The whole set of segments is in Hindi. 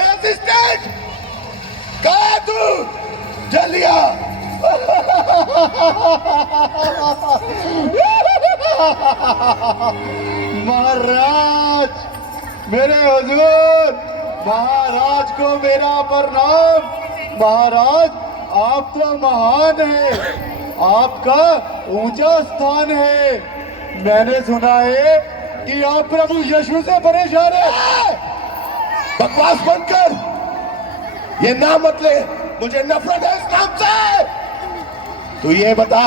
असिस्टेंट, कहाँ तू? जलिया। महाराज, मेरे हुजूर, महाराज को मेरा प्रणाम। महाराज, आप तो महान हैं, आपका ऊंचा स्थान है। मैंने सुना है कि आप प्रभु यीशु से परेशान हैं। बकवास बंद कर, ये नाम मत ले, मुझे नफरत है इस नाम से। तू ये बता,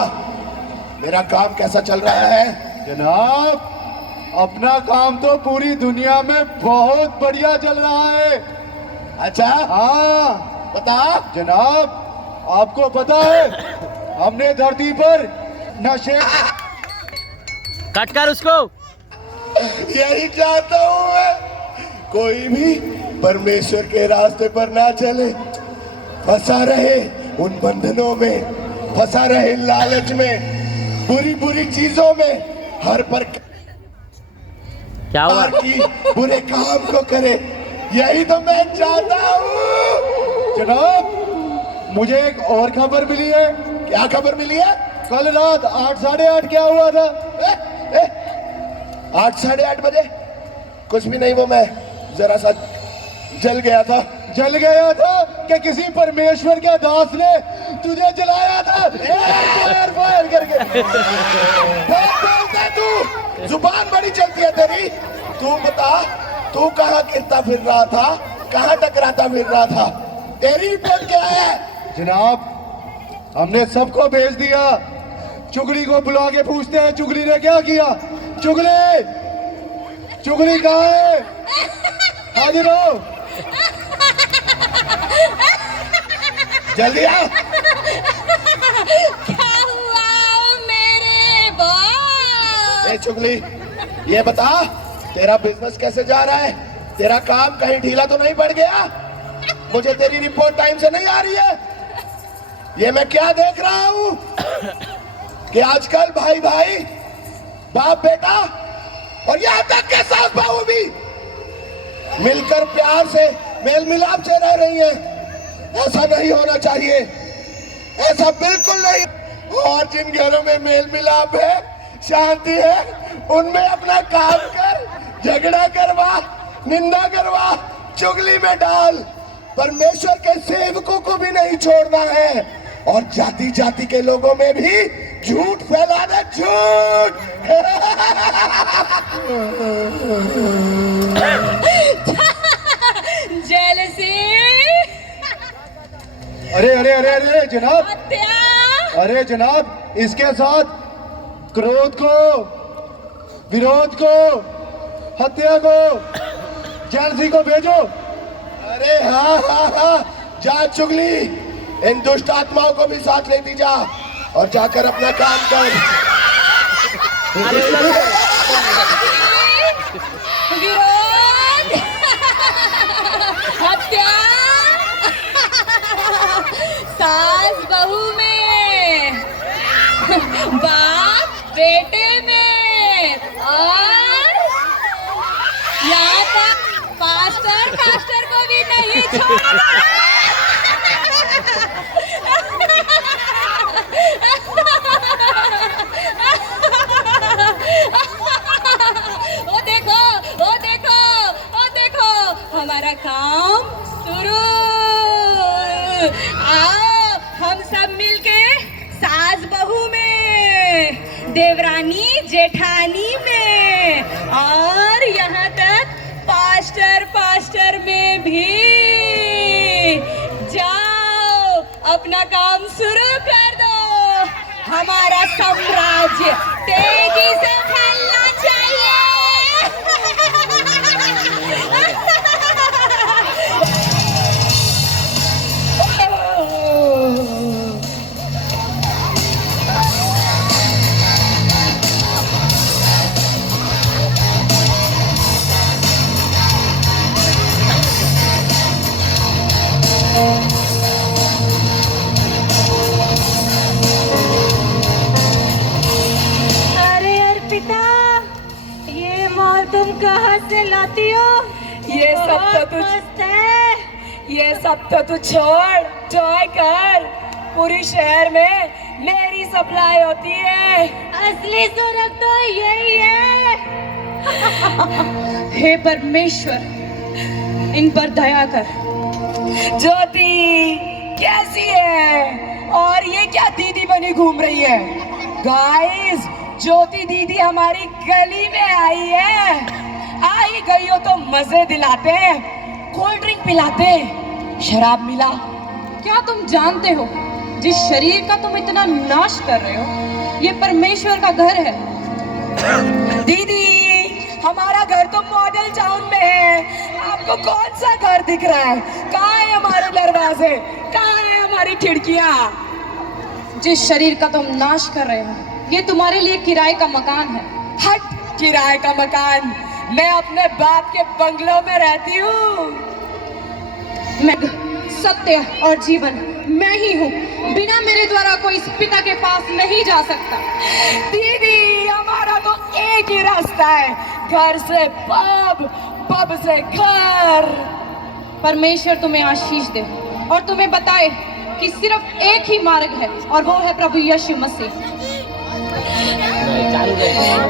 मेरा काम कैसा चल रहा है? जनाब, अपना काम तो पूरी दुनिया में बहुत बढ़िया चल रहा है। अच्छा, हाँ बता। जनाब, आपको पता है हमने धरती पर नशे कट कर उसको। यही चाहता हूं मैं, कोई भी परमेश्वर के रास्ते पर ना चले, फंसा रहे उन बंधनों में, फंसा रहे लालच में, बुरी बुरी चीजों में, हर पर क्या हुआ? की बुरे काम को करे, यही तो मैं चाहता हूँ। जनाब, मुझे एक और खबर मिली है। क्या खबर मिली है? कल रात 8 साढ़े 8 क्या हुआ था? 8 साढ़े 8 बजे? कुछ भी नहीं, वो मैं जरा सा जल गया था। जल गया था कि किसी परमेश्वर के दास ने तुझे जलाया था? फायर करके। बहुत बोलता है तू, जुबान बड़ी चलती है तेरी। तू बता, तू कहाँ गिरता फिर रहा था, कहाँ टकराता फिर रहा था? तेरी रिपोर्ट क्या है? जनाब, हमने सबको भेज दिया। चुगली को बुला के पूछते हैं चुगली ने क्या किया। चुगली, चुगली कहाँ है? हाजिर हो। जल्दी आ। क्या हुआ मेरे बॉस? ए चुगली, ये बता, तेरा बिजनेस कैसे जा रहा है? तेरा काम कहीं ढीला तो नहीं पड़ गया? मुझे तेरी रिपोर्ट टाइम से नहीं आ रही है। ये मैं क्या देख रहा हूँ कि आजकल भाई भाई, बाप बेटा और यहाँ तक के सास बहू भी मिलकर प्यार से, मेल मिलाप से रह रही हैं। ऐसा नहीं होना चाहिए, ऐसा बिल्कुल नहीं। और जिन घरों में मेल मिलाप है, शांति है, उनमें अपना काम कर, झगड़ा करवा, निंदा करवा, चुगली में डाल। परमेश्वर के सेवकों को भी नहीं छोड़ना है, और जाति जाति के लोगों में भी झूठ फैलाना, झूठ। जेलसी। अरे अरे अरे अरे जनाब, हत्या। अरे जनाब, इसके साथ क्रोध को, विरोध को, हत्या को, जेलसी को भेजो। अरे हाँ हाँ हाँ, जा चुगली, इन दुष्ट आत्माओं को भी साथ लेती जा और जाकर अपना काम कर। विरोध, हत्या, सास बहू में, बाप बेटे में, और यहाँ तक पास्टर को भी नहीं छोड़ा। ओ देखो, ओ देखो, ओ देखो, हमारा काम शुरू। आओ हम सब मिलके सास बहू में, देवरानी जेठानी में, और यहाँ तक पास्टर में भी। जाओ अपना काम शुरू कर दो, हमारा साम्राज्य तेजी से फैलना चाहिए। अरे अर्पिता, तुम कहाँ से लाती हो? ये सब तो तू मस्त है। ये सब तो तू छोड़, ट्राई कर। पूरी शहर में मेरी सप्लाई होती है। असली सुरख तो यही है। हे परमेश्वर, इन पर दया कर। ज्योति कैसी है? और ये क्या दीदी बनी घूम रही है? गाइस, ज्योति दीदी हमारी गली में आई है। आई गई हो तो मजे दिलाते हैं, कोल्ड ड्रिंक पिलाते हैं, शराब मिला। क्या तुम जानते हो जिस शरीर का तुम इतना नाश कर रहे हो, ये परमेश्वर का घर है। दीदी, हमारा घर तो मॉडल टाउन में है। आपको कौन सा घर दिख रहा है? कहाँ है हमारे दरवाजे? कहाँ है हमारी खिड़कियाँ? जिस शरीर का तुम नाश कर रहे हो, ये तुम्हारे लिए किराए का मकान है। हट, किराए का मकान? मैं अपने बाप के बंगलों में रहती हूँ। मैं सत्य और जीवन मैं ही हूँ। बिना मेरे द्वारा कोई इस पिता के पास नहीं जा सकता। दीदी, हमारा तो एक ही रास्ता है, घर से पब, पब से घर। परमेश्वर तुम्हें आशीष दे और तुम्हें बताए कि सिर्फ एक ही मार्ग है और वो है प्रभु यीशु मसीह।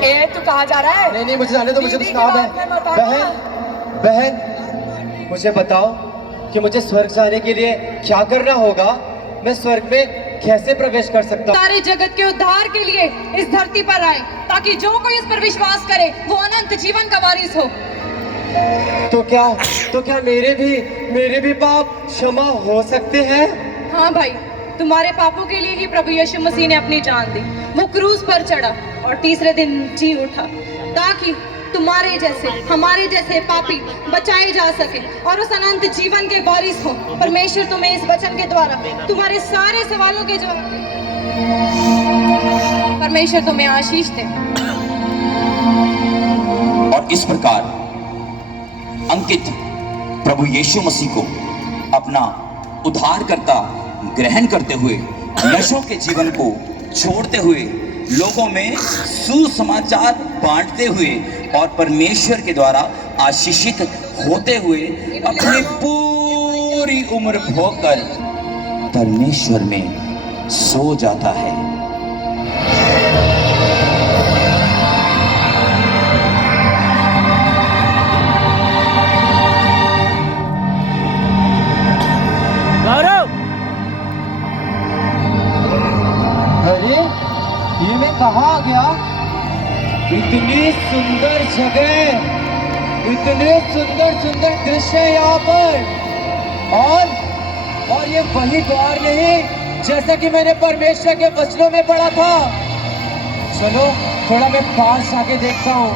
ए, तू कहाँ जा रहा है? नहीं, मुझे जाने दो, मुझे कुछ काम है। बहन, मुझे बताओ कि मुझे स्वर्ग जाने के लिए क्या करना होगा? मैं स्वर्ग में कैसे प्रवेश कर सकता हूँ? सारे जगत के उद्धार के लिए इस धरती पर आए, ताकि जो कोई इस पर विश्वास करे वो अनंत जीवन का वारिस हो। तो क्या मेरे भी पाप क्षमा हो सकते हैं? हाँ भाई, तुम्हारे पापों के लिए ही प्रभु यीशु मसीह ने अपनी जान दी। वो क्रूस पर चढ़ा और तीसरे दिन जी उठा, ताकि तुम्हारे जैसे, हमारे जैसे पापी बचाए जा सके और उस अनंत जीवन के वारिस हो। परमेश्वर तुम्हें इस वचन के द्वारा तुम्हारे सारे सवालों के जवाब, परमेश्वर तुम्हें आशीष दे। और इस प्रकार अंकित प्रभु यीशु मसीह को अपना उद्धारकर्ता ग्रहण करते हुए, नशों के जीवन को छोड़ते हुए, लोगों में सुसमाचार बांटते हुए और परमेश्वर के द्वारा आशीषित होते हुए अपनी पूरी उम्र भोगकर परमेश्वर में सो जाता है। गौरव, अरे, ये मैं कहाँ आ गया? इतनी सुंदर जगह, इतने सुंदर सुंदर दृश्य यहाँ पर, और ये वही द्वार नहीं जैसा कि मैंने परमेश्वर के वचनों में पढ़ा था। चलो थोड़ा मैं पास आके देखता हूँ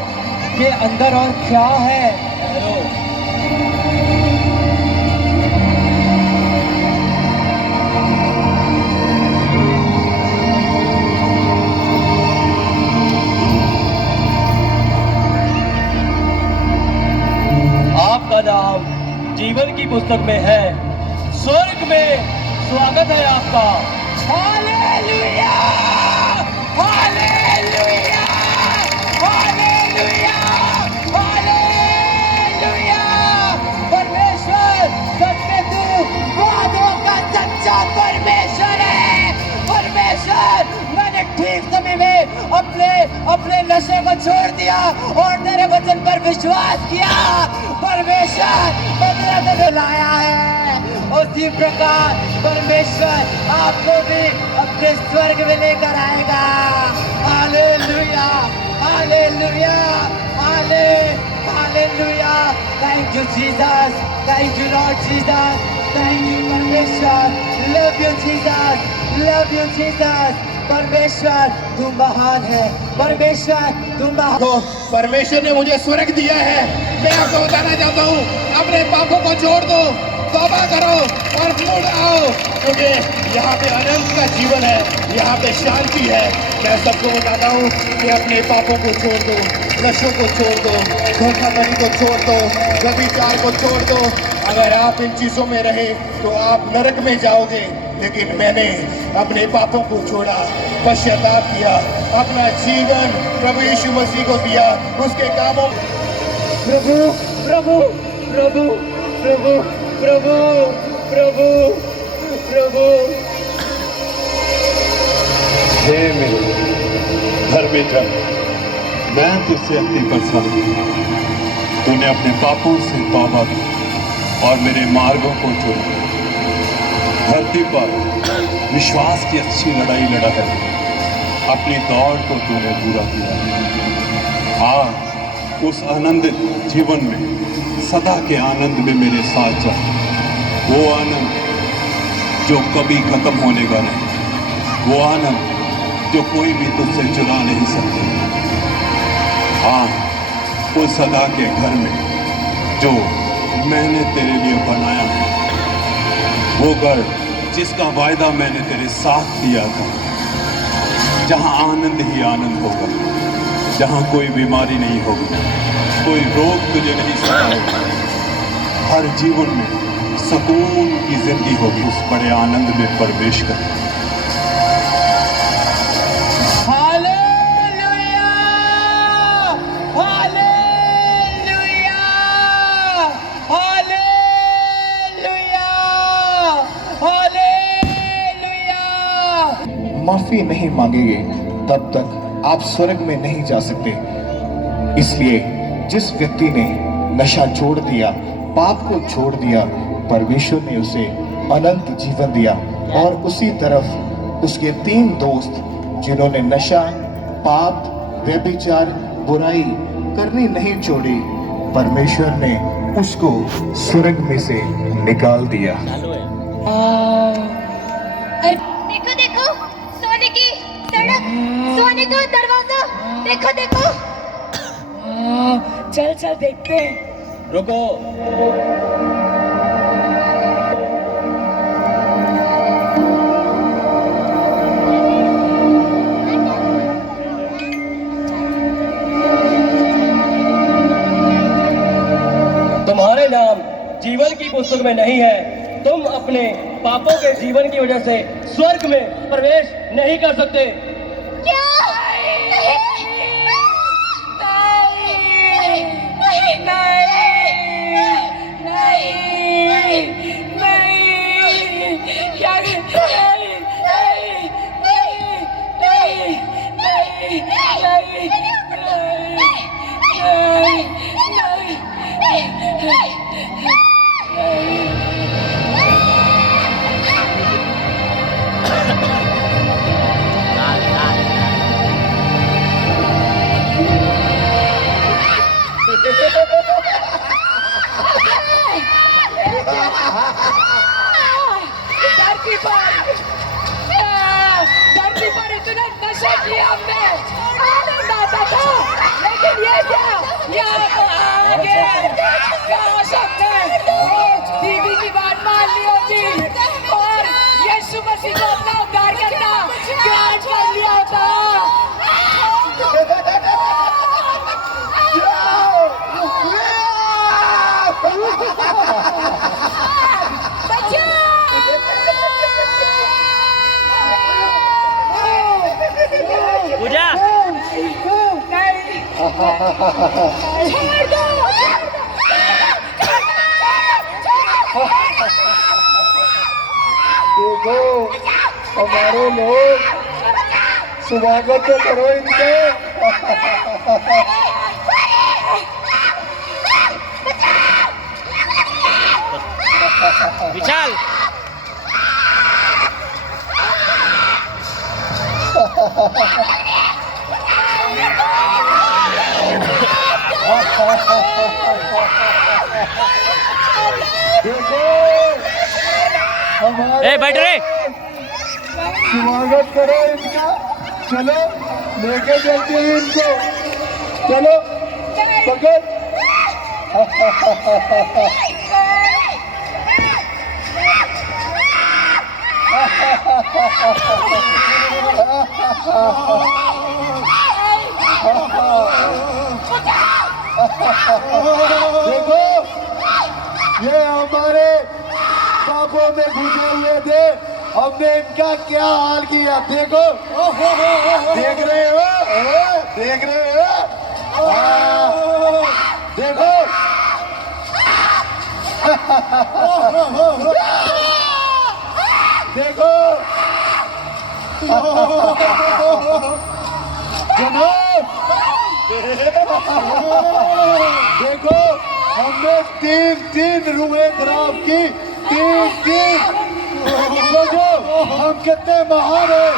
कि अंदर और क्या है। आपका नाम जीवन की पुस्तक में है, स्वर्ग में स्वागत है आपका। हालेलुया! हालेलुया! हालेलुया! हालेलुया! परमेश्वर, सच में तू वादों का सच्चा परमेश्वर है। परमेश्वर, मैंने ठीक समय में अपने नशे को छोड़ दिया और तेरे वचन पर विश्वास किया। परमेश्वर, मैंने तुझे लाया है। उसी प्रकार परमेश्वर आपको भी अपने स्वर्ग में लेकर आएगा। Hallelujah! Hallelujah! Hallelujah! Thank you Jesus, thank you Lord Jesus, thank you परमेश्वर। Love you Jesus, love you Jesus. परमेश्वर तुम महान है, परमेश्वर तुम महान। तो परमेश्वर ने मुझे स्वर्ग दिया है। मैं आपको बताना चाहता हूँ, अपने पापों को छोड़ दो, तौबा करो और मुड़ आओ, क्योंकि यहाँ पे अनंत का जीवन है, यहाँ पे शांति है। मैं सबको बताता हूँ कि अपने पापों को छोड़ दो, नशों को छोड़ दो, धोखाधड़ी को छोड़ दो, व्यभिचार को छोड़ दो। अगर आप इन चीजों में रहे तो आप नरक में जाओगे। लेकिन मैंने अपने पापों को छोड़ा, पश्चाताप किया, अपना जीवन प्रभु यीशु मसीह को दिया, उसके कामों प्रभु प्रभु प्रभु प्रभु प्रभु प्रभु प्रभु। हे मेरे धर्मी जन, मैं तुझसे अति परेशान हूं। तूने अपने पापों से तौबा की और मेरे मार्गों को चुना। धरती पर विश्वास की अच्छी लड़ाई लड़ा है, अपनी दौड़ को तूने पूरा किया। आज उस आनंदित जीवन में सदा के आनंद में मेरे साथ चल। वो आनंद जो कभी खत्म होने का नहीं, वो आनंद जो कोई भी तुझसे चुरा नहीं सकता। हाँ, उस सदा के घर में जो मैंने तेरे लिए बनाया है, वो घर जिसका वायदा मैंने तेरे साथ किया था, जहां आनंद ही आनंद होगा, जहां कोई बीमारी नहीं होगी, कोई रोग तुझे नहीं सताएगा, हर जीवन में सुकून की जिंदगी होगी। उस बड़े आनंद में प्रवेश कर। Hallelujah hallelujah hallelujah hallelujah. माफी नहीं मांगेंगे तब तक आप स्वर्ग में नहीं जा सकते। इसलिए जिस व्यक्ति ने नशा छोड़ दिया, पाप को छोड़ दिया, परमेश्वर ने उसे अनंत जीवन दिया। और उसी तरफ उसके 3 दोस्त जिन्होंने नशा, पाप, व्यभिचार, बुराई करनी नहीं छोड़ी, परमेश्वर ने उसको स्वर्ग में से निकाल दिया। देखो देखो, सोने की सड़क, सोने का दरवाजा, देखो देखो। चल चल देखते हैं। रुको। तुम्हारे नाम जीवन की पुस्तक में नहीं है। तुम अपने पापों के जीवन की वजह से स्वर्ग में प्रवेश नहीं कर सकते। क्या? धरती पर इतना नशा किया हमने, आनंद आता था, लेकिन ये क्या, यहाँ तो आगे काश हमने दीदी की बात मान ली होती और यीशु मसीह को अपना उद्धार करना ग्रहण कर लिया होता। पूजा देखो हमारे लोग, स्वागत तो करो इनके। विशाल देखो हमारे, ए बैठ रे। स्वागत करो इनका। चलो लेके चलते हैं इनको। चलो पकड़। देखो ये हमारे पापों में घुसे हुए थे, हमने इनका क्या हाल किया। देखो देख रहे हो, देख रहे हो, देखो देखो जनाब, देखो हमने 3 रूहें खराब की, 3 सोचो हम कितने महान हैं।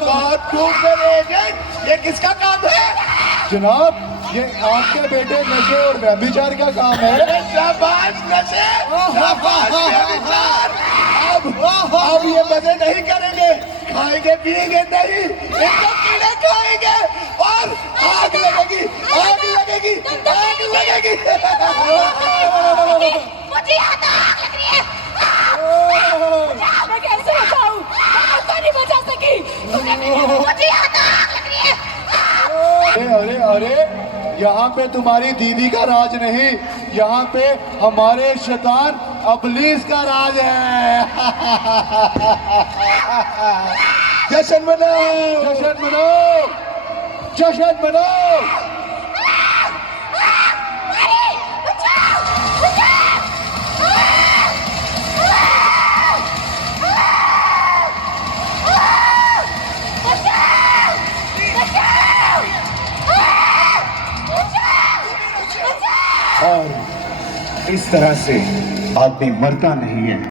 बहुत खूब मेरे एजेंट, ये किसका काम है? जनाब, ये आपके बेटे नशे और व्यभिचार का काम है। शाबाश नशे, शाबाश व्यभिचार। अब ये मजे नहीं करेंगे, खाएंगे पिएंगे नहीं, इनको कीड़े खाएंगे और आग लगेगी, आग लगेगी, आग लगेगी। मुझे यहाँ तो आग लग रही है। मैं कैसे बचाऊं? मैं तो नहीं बचा सकी। मुझे यहाँ तो आग लग रही है। अरे अरे, यहाँ पे तुम्हारी दीदी का राज नहीं, यहाँ पे हमारे शैतान अबलीस का राज है। जश्न मनाओ, जश्न मनाओ, जश्न मनाओ। और इस तरह से आदमी मरता नहीं है।